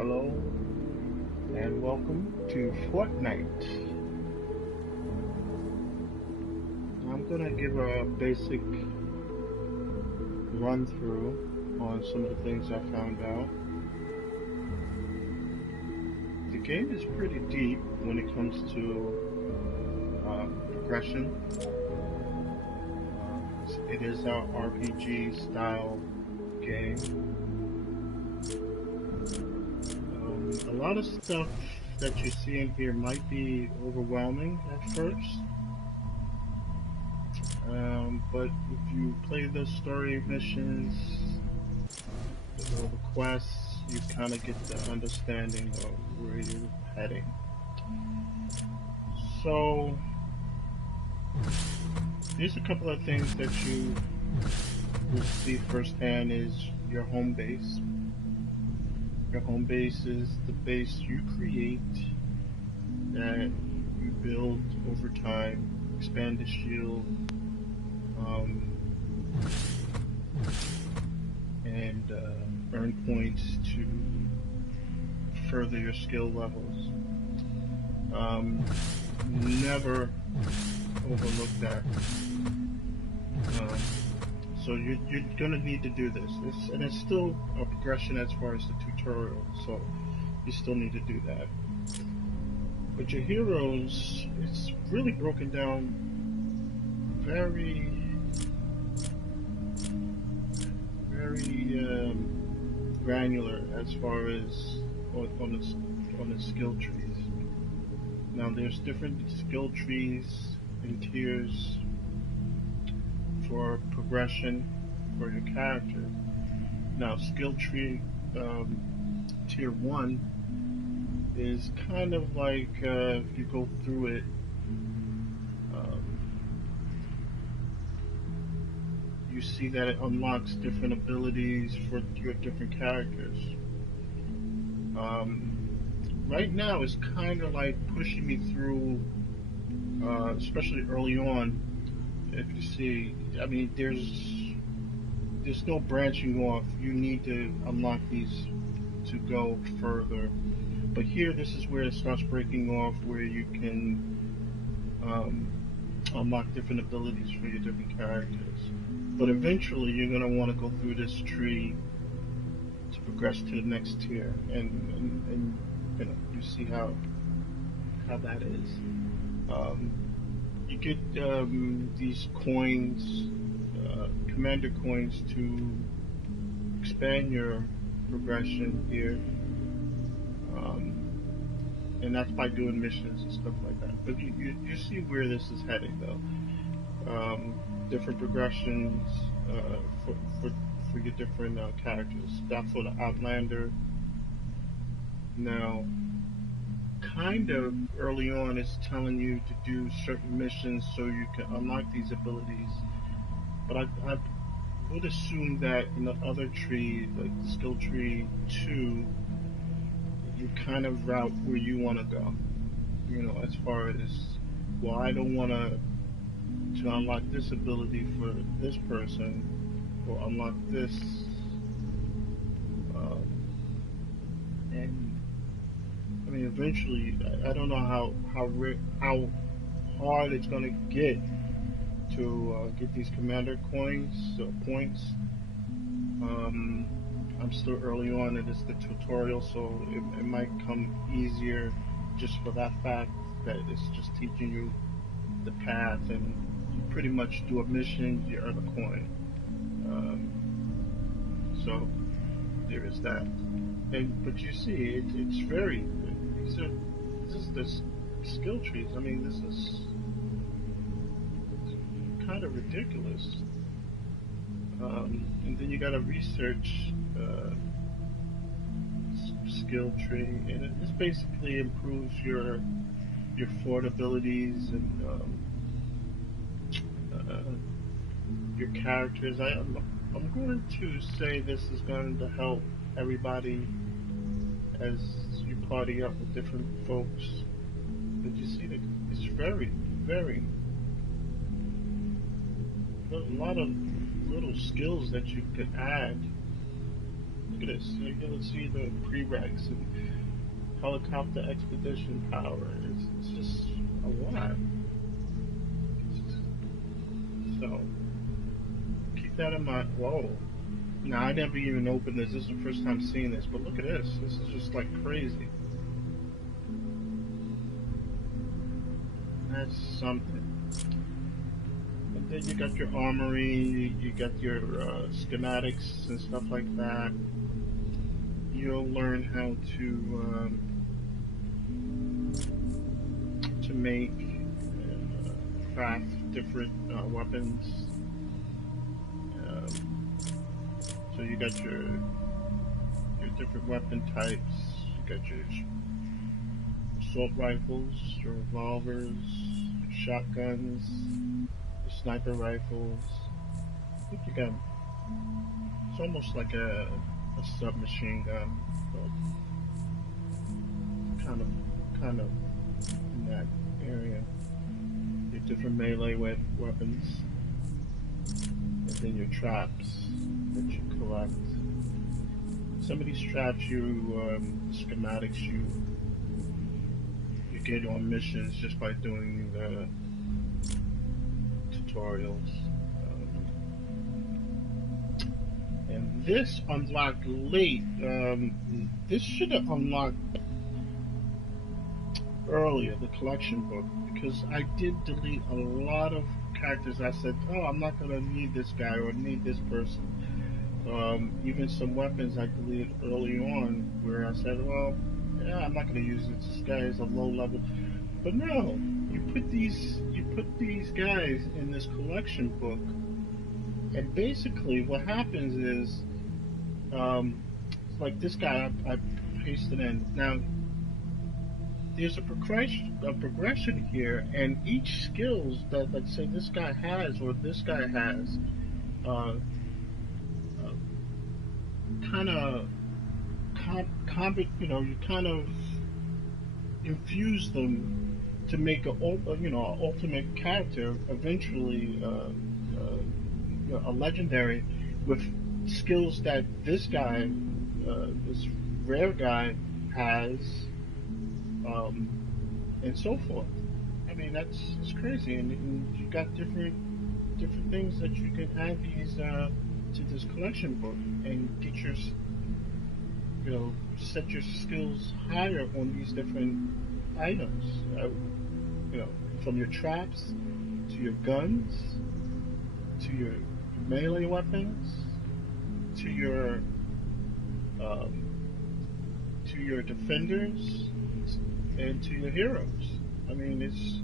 Hello and welcome to Fortnite. I'm gonna give a basic run through on some of the things I found out. The game is pretty deep when it comes to progression. It is our RPG style game. A lot of stuff that you see in here might be overwhelming at first, but if you play the story missions or the quests, you kind of get the understanding of where you're heading. So, here's a couple of things that you will see firsthand is your home base. Your home base is the base you create that you build over time, expand the shield, and earn points to further your skill levels. Never overlook that. So you're gonna need to do this. And it's still a progression as far as the tutorial, so you still need to do that. But your heroes, it's really broken down very granular as far as on the skill trees. Now there's different skill trees and tiers for progression for your character. Now, skill tree tier 1 is kind of like if you go through it, you see that it unlocks different abilities for your different characters. Right now, it's kind of like pushing me through, especially early on. If you see, I mean, there's no branching off. You need to unlock these to go further. But here, this is where it starts breaking off, where you can unlock different abilities for your different characters. But eventually, you're gonna want to go through this tree to progress to the next tier, and you know, you see how that is. You get these coins, commander coins, to expand your progression here, and that's by doing missions and stuff like that. But you see where this is heading, though. Different progressions for your different characters. That's for the Outlander. Now, kind of early on, it's telling you to do certain missions so you can unlock these abilities. But I would assume that in the other tree, like the skill tree 2, you kind of route where you want to go. You know, as far as, well, I don't want to unlock this ability for this person, or unlock this, and I mean, eventually, I don't know how hard it's gonna get to get these commander coins points. I'm still early on, and it's the tutorial, so it might come easier just for that fact that it's just teaching you the path, and you pretty much do a mission, you earn a coin. So there is that. But you see, it's very. This is the skill trees. I mean, this is kind of ridiculous. And then you got to research skill tree, and it just basically improves your fort abilities and your characters. I'm going to say this is going to help everybody as you party up with different folks. But you see that it's very, very a lot of little skills that you could add Look at this. You're gonna see the prereqs and helicopter expedition power. It's just a lot. So keep that in mind. Whoa. Now I never even opened this. This is the first time seeing this, but look at this. This is just like crazy. That's something. And then you got your armory, you got your schematics and stuff like that. You'll learn how to make and craft different weapons. So you got your different weapon types. You got your assault rifles, your revolvers, your shotguns, your sniper rifles. I think you got, it's almost like a submachine gun, but kind of in that area. Your different melee weapons, and then your traps that you collect. Some of these traps, schematics, you get on missions just by doing the tutorials. And this unlocked late. This should have unlocked earlier, the collection book, because I did delete a lot of characters. I said, oh, I'm not going to need this guy or need this person. Even some weapons I deleted early on where I said, well, yeah, I'm not going to use it. This guy is a low level. But no, you put these guys in this collection book, and basically what happens is, like this guy I pasted in. Now, there's a progression here, and each skills that, let's say, this guy has or this guy has, kind of you kind of infuse them to make an ultimate character, eventually a legendary, with skills that this guy, this rare guy, has, and so forth. I mean, it's crazy, and you got different things that you can add these to this collection book and get your, set your skills higher on these different items. From your traps to your guns to your melee weapons to your defenders and to your heroes. I mean, it's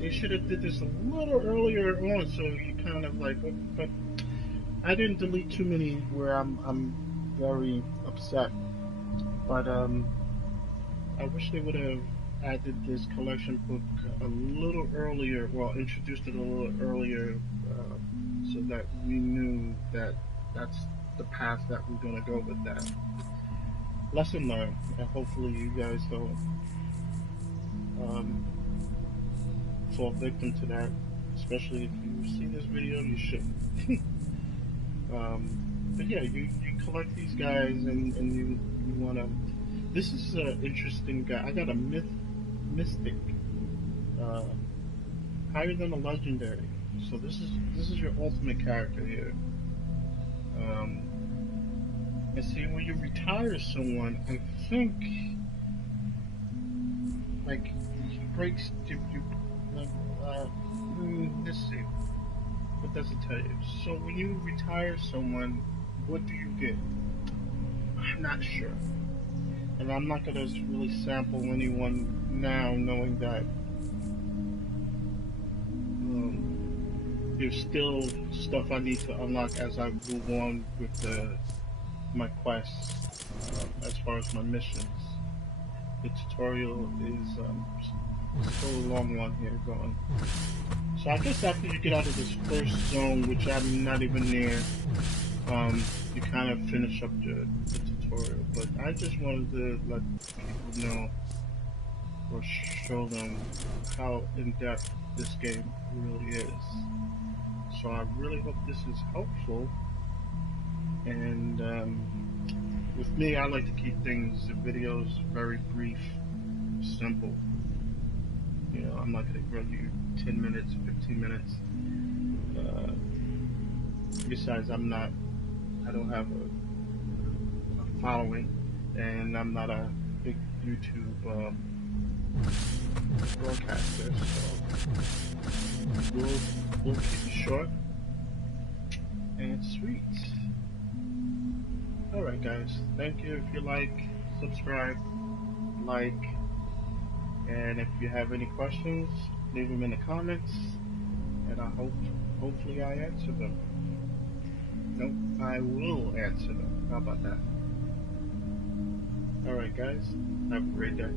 they should have did this a little earlier on, so you kind of like, but I didn't delete too many where I'm very upset. But I wish they would have added this collection book a little earlier, well, introduced it a little earlier, so that we knew that that's the path that we're going to go with that. Lesson learned, and hopefully you guys don't fall victim to that, especially if you see this video, you shouldn't. But yeah, you collect these guys, and you want to. This is an interesting guy. I got a mystic, higher than a legendary. So this is your ultimate character here. And see, when you retire someone, I think, like, he breaks. Let's see. What does it tell you? So when you retire someone, what do you get? I'm not sure. And I'm not going to really sample anyone now, knowing that there's still stuff I need to unlock as I move on with my quests, as far as my missions. The tutorial is still a long one here going. So I guess after you get out of this first zone, which I'm not even near, you kind of finish up the tutorial. But I just wanted to let people know or show them how in-depth this game really is. So I really hope this is helpful. And with me, I like to keep things, the videos, very brief, simple. You know, I'm not going to grill you 10 minutes, 15 minutes. Besides, I don't have a following, and I'm not a big YouTube broadcaster, so we'll keep it short and sweet. Alright guys, thank you. If you like, subscribe, like, and if you have any questions, leave them in the comments, and hopefully I answer them. Nope, I will answer them. How about that? Alright guys, have a great day.